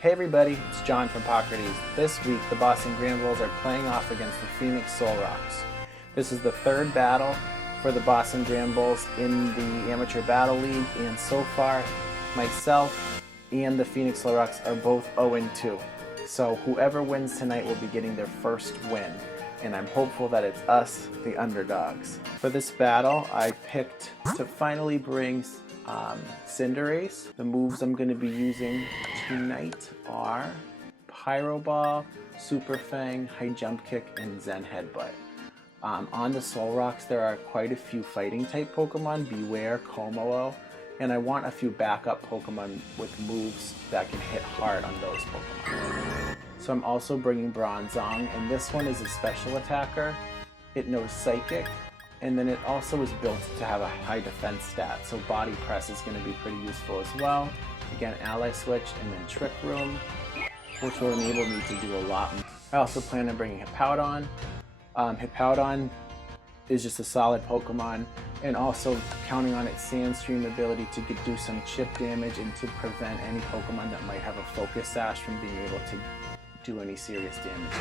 Hey everybody, it's John from Pocrates. This week, the Boston Granbulls are playing off against the Phoenix Solrocks. This is the third battle for the Boston Granbulls in the Amateur Battle League, and so far, myself and the Phoenix Solrocks are both 0-2. So whoever wins tonight will be getting their first win, and I'm hopeful that it's us, the underdogs. For this battle, I picked to finally bring Cinderace. The moves I'm going to be using tonight are Pyro Ball, Super Fang, High Jump Kick, and Zen Headbutt. On the Solrocks, there are quite a few fighting type Pokemon, Beware, Coalossal, and I want a few backup Pokemon with moves that can hit hard on those Pokemon. So I'm also bringing Bronzong, and this one is a special attacker. It knows Psychic, and then it also is built to have a high defense stat, so Body Press is going to be pretty useful as well. Again, Ally Switch and then Trick Room, which will enable me to do a lot. I also plan on bringing Hippowdon. Hippowdon is just a solid Pokemon, and also counting on its Sandstream ability to do some chip damage and to prevent any Pokemon that might have a Focus Sash from being able to do any serious damage.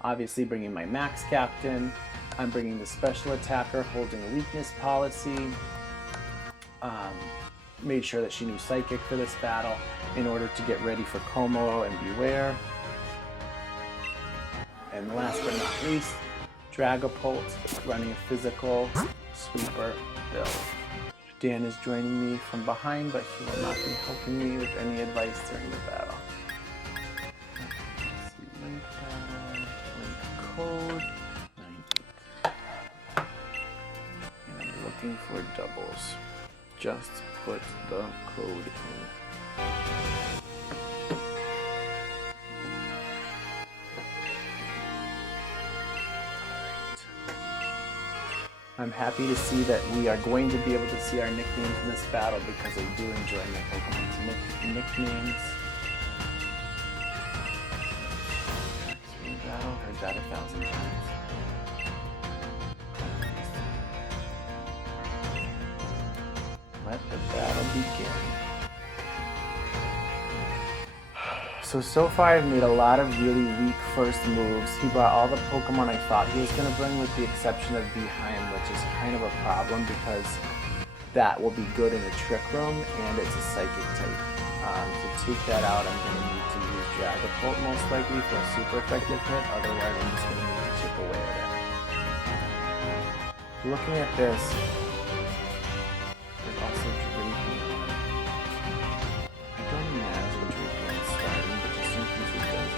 Obviously bringing my Max Captain. I'm bringing the special attacker holding a weakness policy. Made sure that she knew Psychic for this battle in order to get ready for Coalossal and Beware. And last but not least, Dragapult running a physical sweeper build. Dan is joining me from behind, but he will not be helping me with any advice during the battle. Let's see, link code. Looking for doubles. Just put the code in. I'm happy to see that we are going to be able to see our nicknames in this battle because I do enjoy my Pokemon's nicknames. Battle, heard that 1,000 times. Let the battle begin. So far I've made a lot of really weak first moves. He brought all the Pokemon I thought he was going to bring with the exception of Beheim, which is kind of a problem because that will be good in a Trick Room and it's a Psychic type. To take that out, I'm going to need to use Dragapult most likely for a super effective hit, otherwise I'm just going to need to chip away at it. Looking at this, there's also Drapion. I don't imagine Drapion starting, but just in case it does,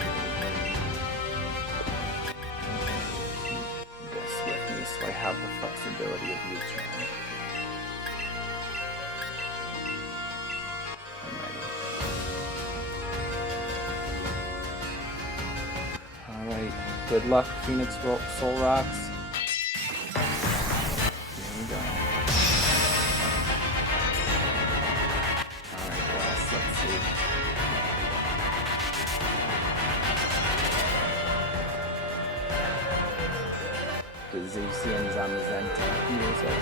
keep this with me so I have the flexibility of U-turn. I'm ready. Alright, good luck, Phoenix Solrocks. The Zacian Zamazenta music.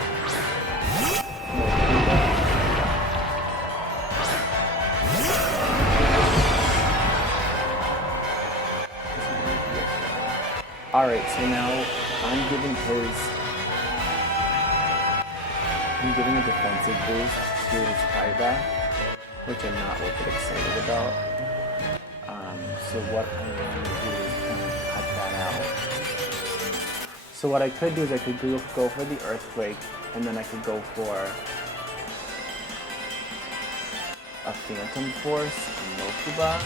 Alright, so now I'm giving a defensive boost to his Kaiba, which I'm not wicked excited about. So what I'm going to do is kind of cut that out. So what I could do is I could go for the Earthquake, and then I could go for a Phantom Force and Mokuba.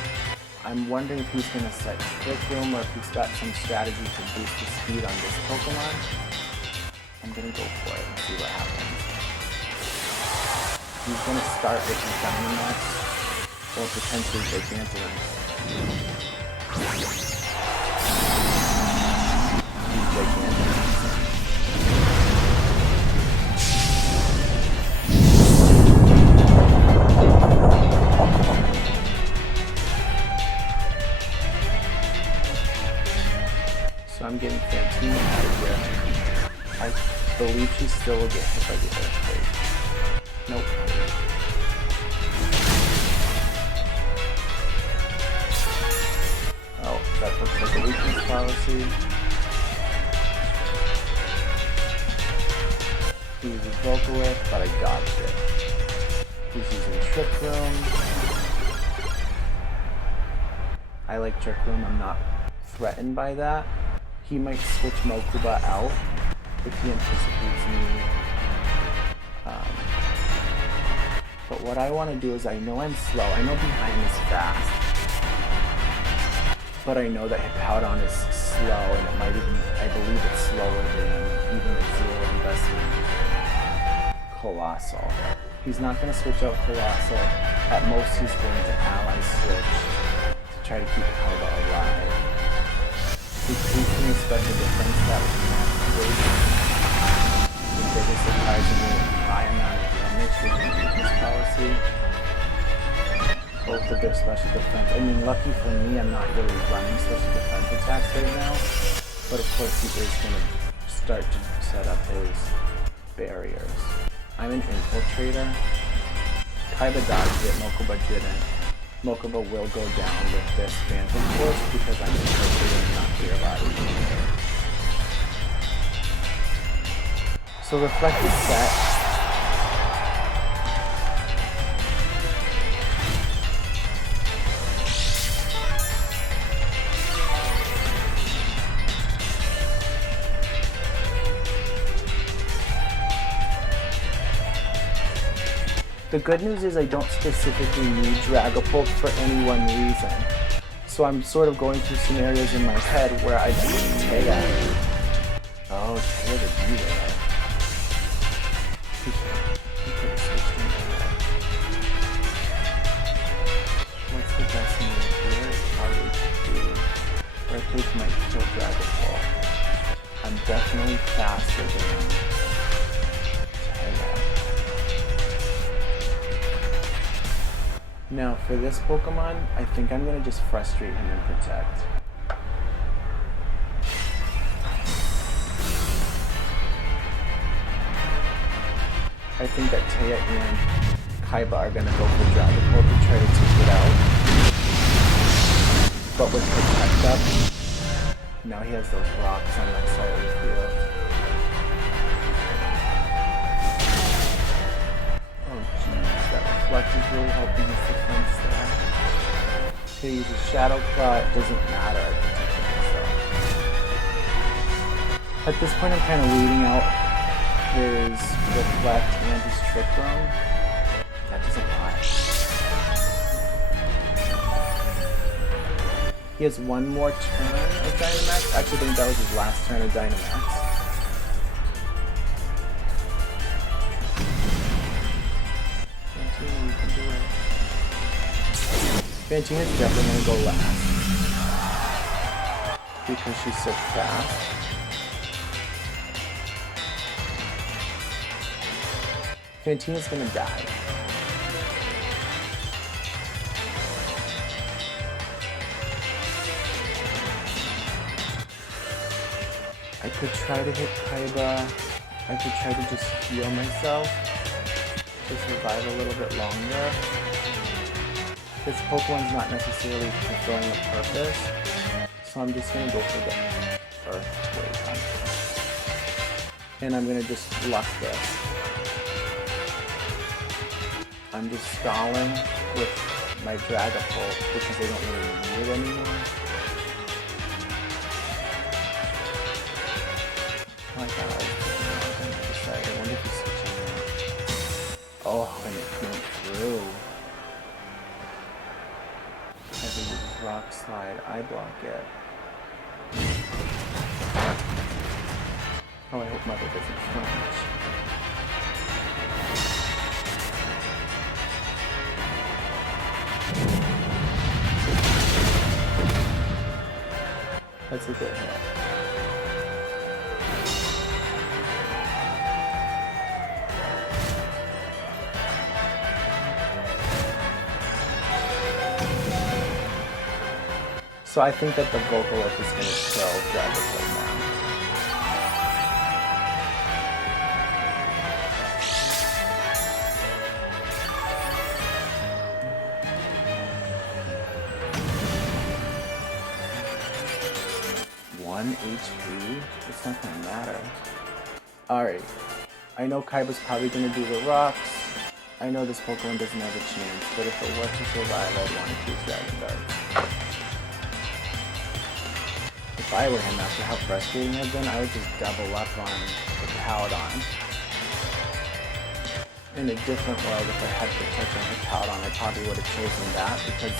I'm wondering if he's going to set Trick Room or if he's got some strategy to boost the speed on this Pokemon. I'm going to go for it and see what happens. He's going to start with Gigantamax or potentially Gigantamax. He's Gigantamax. So I'm getting Fantina out of here. I believe she still will get hit by the Earthquake. Nope. policy. He uses Vocalist, but I dodged it. He's using Trick Room. I like Trick Room, I'm not threatened by that. He might switch Mokuba out if he anticipates me. But what I want to do is, I know I'm slow, I know behind is fast, but I know that Hippowdon is slow, and it might even, I believe it's slower than even a zero investment Coalossal. He's not going to switch out Coalossal. At most, he's going to ally switch to try to keep Kaiba alive. Decreasing his special defense, that was not great. The biggest surprisingly high amount of damage with the weakness policy. Both of their special defense. I mean, lucky for me, I'm not really running special defense attacks right now. But of course, he is going to start to set up his barriers. I'm an infiltrator. Kaiba dodged it, Mokuba didn't. Mokuba will go down with this Phantom Force because I'm infiltrating and not Clear Body. So Reflect is set. The good news is I don't specifically need Dragapult for any one reason. So I'm sort of going through scenarios in my head where I just Taya. Oh, Taya to do that. He could have switched him there. What's the best move here? Probably do. Earthquake might kill Dragapult. I'm definitely faster than Taya. Now for this Pokemon, I think I'm going to just frustrate him and protect. I think that Taya and Kaiba are going to go for Dragapult to try to take it out. But with Protect up, now he has those rocks on that side of the field. Reflect is really helping his defense there. Okay, he uses Shadow Claw, it doesn't matter, I protect myself. At this point I'm kind of weeding out his Reflect and his Trick Room. That doesn't lie. He has one more turn of Dynamax. Actually, I think that was his last turn of Dynamax. Fantina's definitely going to go last because she's so fast. Fantina's going to die. I could try to hit Kaiba. I could try to just heal myself to survive a little bit longer. This Pokemon's not necessarily fulfilling a purpose, so I'm just going to go for the Earthquake. And I'm going to just luck this. I'm just stalling with my Dragapult because I don't really need it anymore. Oh my god, I wonder if he's switching that. Oh, and it went through. Rock Slide, I block it. Oh, I hope Mother doesn't flinch. That's a good hit. So I think that the Vocalist is going to kill Dragapult now. 1 HP? It's not gonna matter. Alright. I know Kaiba's probably gonna do the rocks. I know this Pokemon doesn't have a chance, but if it were to survive, I'd want to choose Dragon Darts. If I were him, after how frustrating I've been, I would just double up on the Powdon. In a different world, if I had Protect on Hippowdon, I probably would have chosen that, because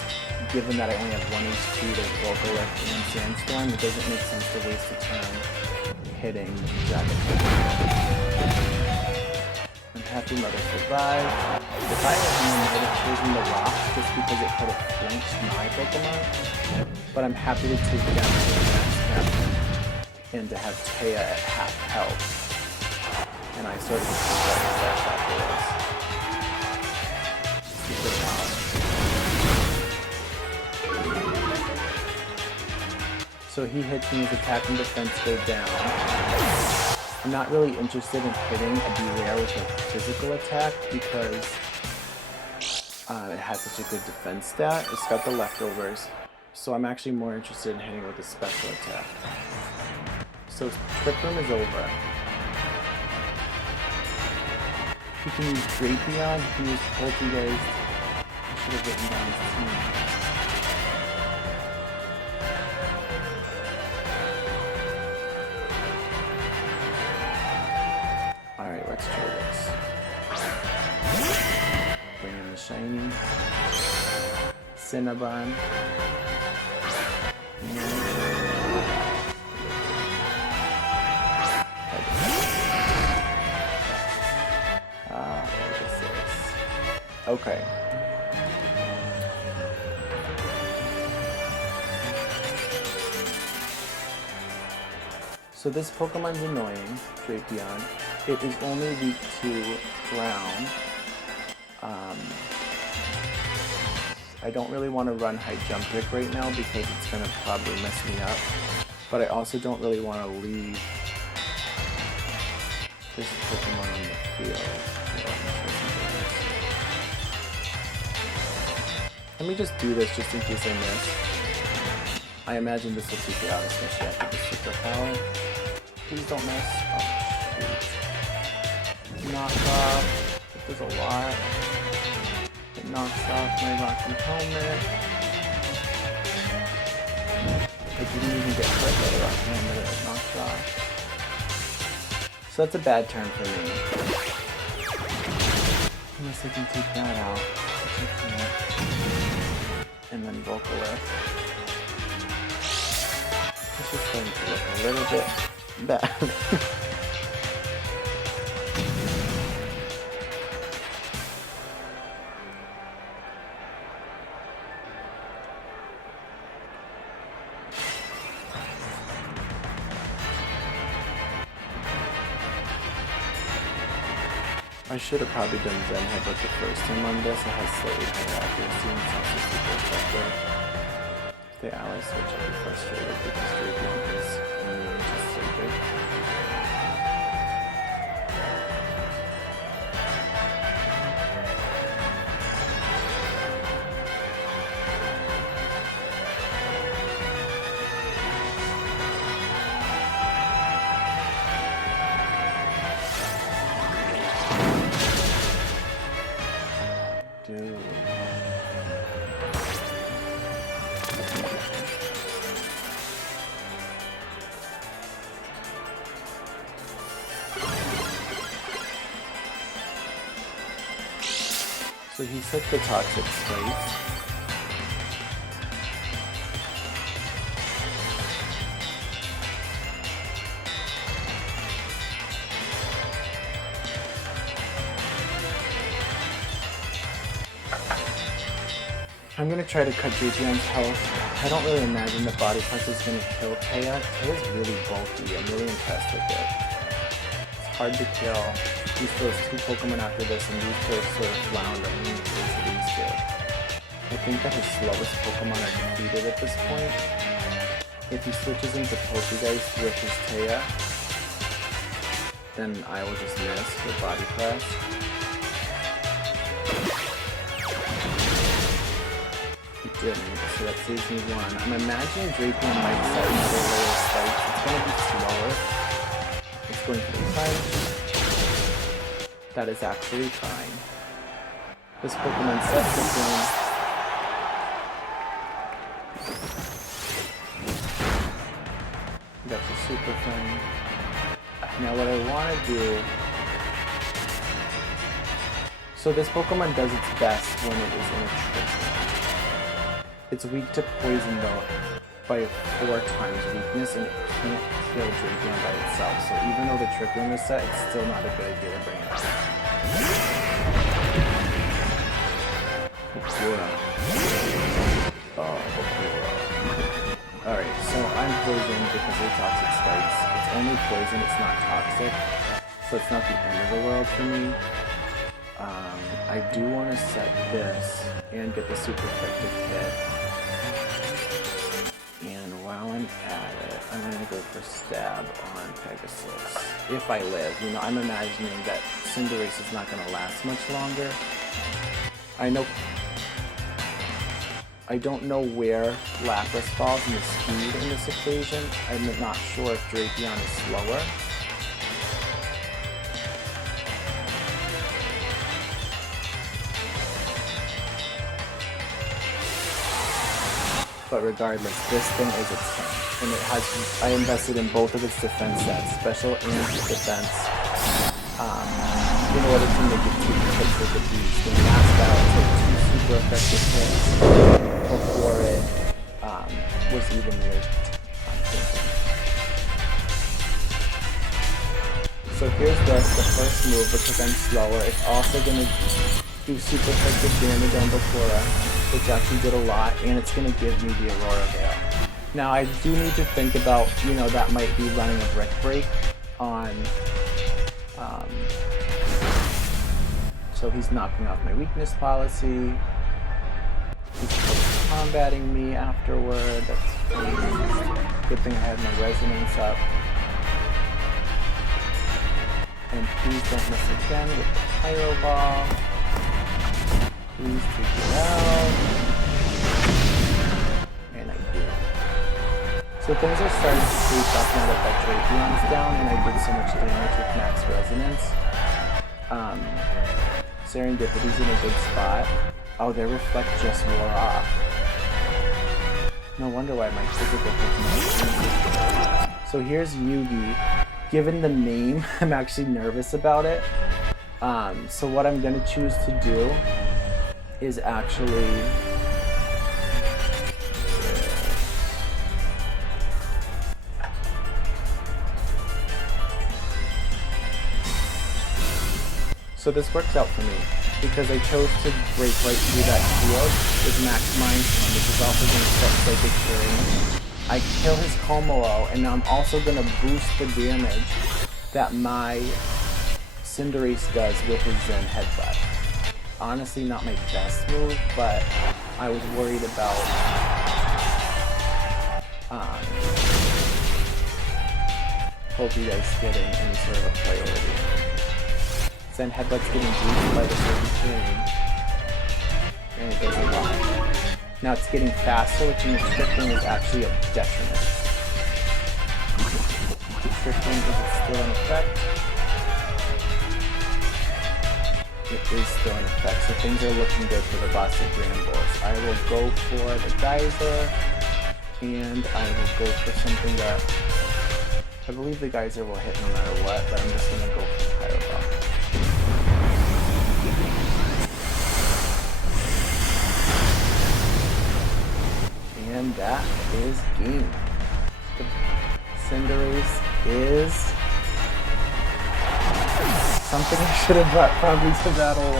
given that I only have 1 HP to Volcalift and Sandstorm, it doesn't make sense to waste a turn hitting Dragon Darts. I'm happy Mother survived. If I were him, I would have chosen the Rock just because it could have flinched my Pokemon, but I'm happy to take down the next captain and to have Taya at half health. And I sort of just regret myself after this. So he hits me, his attack and defense go down. I'm not really interested in hitting a Beware with a physical attack because it has such a good defense stat. It's got the leftovers. So I'm actually more interested in hitting with a special attack. So Trick Room is over. He can use Drapion, he can use Poltergeist. I should have written down his team. Alright, let's try this. Bring in the shiny. Cinnabun. Okay. So this Pokemon's annoying, Drapion. It is only weak to ground. I don't really want to run High Jump Kick right now because it's going to probably mess me up. But I also don't really want to leave this Pokemon on the field. Let me just do this just in case I miss. I imagine this will take it out, especially after the super power. Please don't miss. Oh, shoot. Knock off. It does a lot. It knocks off my Rocky Helmet. It didn't even get hurt by the Rocky Helmet that it knocked off. So that's a bad turn for me. Unless I can take that out. Which I can't. And then Volcalift. It's just going to look a little bit bad. I should have probably done Zen Headbutt the first time on this. It has slightly higher accuracy and it's also super effective. If the allies switch, I'll be frustrated because Drapion is just so big. So he took the Toxic Slate. I'm going to try to cut Drapion's health. I don't really imagine that Body Punch is going to kill Taya. Taya's really bulky. I'm really impressed with it. It's hard to kill. He throws 2 Pokemon after this, and these two sort of flounder in the face of these two. I think that his slowest Pokemon are defeated at this point. If he switches into Poltergeist with his Taya, then I will just miss with Body Press. He didn't, so that saves me one. I'm imagining Drapion might set another layer of spikes. It's going to be slower. It's going to be fine. That is actually fine. This Pokemon sets the thing. Got the super thing. Now what I want to do... So this Pokemon does its best when it is in a trick room. It's weak to poison though by 4 times weakness, and it can't kill Drapion by itself. So even though the trick room is set, it's still not a good idea to bring it up. Alright, so I'm poisoned because of the toxic spikes. It's only poison, it's not toxic. So it's not the end of the world for me. I do want to set this and get the super effective hit. And while I'm at it, I'm going to go for stab on Pegasus. If I live. You know, I'm imagining that Cinderace is not going to last much longer. I don't know where Lapras falls in the speed in this equation. I'm not sure if Drapion is slower. But regardless, this thing is its tank. And it has, I invested in both of its defense sets, special and defense, in order to make it 2 hits with the beast. In the last battle, it took 2 super effective hits before it was even near thinking. So here's this, the first move, because I'm slower. It's also going to do super effective damage on Bafora, which actually did a lot, and it's going to give me the Aurora Veil. Now I do need to think about, you know, that might be running a Brick Break on, so he's knocking off my weakness policy. He's combating me afterward, that's good thing I had my resonance up. And please don't miss again with the Pyro Ball. Please take it out. And I did. So things are starting to creep up now that Drapion's down, and I did so much damage with Max Resonance. Serendipity's in a good spot. Oh, their Reflect just wore off. No wonder why my physical Pokemon. So here's Yugi. Given the name, I'm actually nervous about it. So what I'm going to choose to do is actually so this works out for me because I chose to break right through that shield with Max Mind Storm, which is also going to set Psychic Fury. I kill his Coalossal, and now I'm also going to boost the damage that my Cinderace does with his Zen Headbutt. Honestly, not my best move, but I was worried about hope you guys getting any sort of a priority. Zen Headbutt's getting boosted by the certain thing, and it does a lot. Now it's getting faster, which in the Trick Room is actually a detriment. The Trick Room is still in effect. It is still in effect, so things are looking good for the Boston Granbulls. I will go for the Geyser, and I will go for something that I believe the Geyser will hit no matter what, but I'm just going to go for Pyro Ball. And that is game. The Cinderace is something I should have brought probably to Battle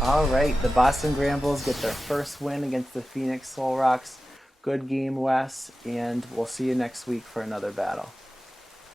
1. Alright, the Boston Granbulls get their first win against the Phoenix Solrocks. Good game, Wes, and we'll see you next week for another battle.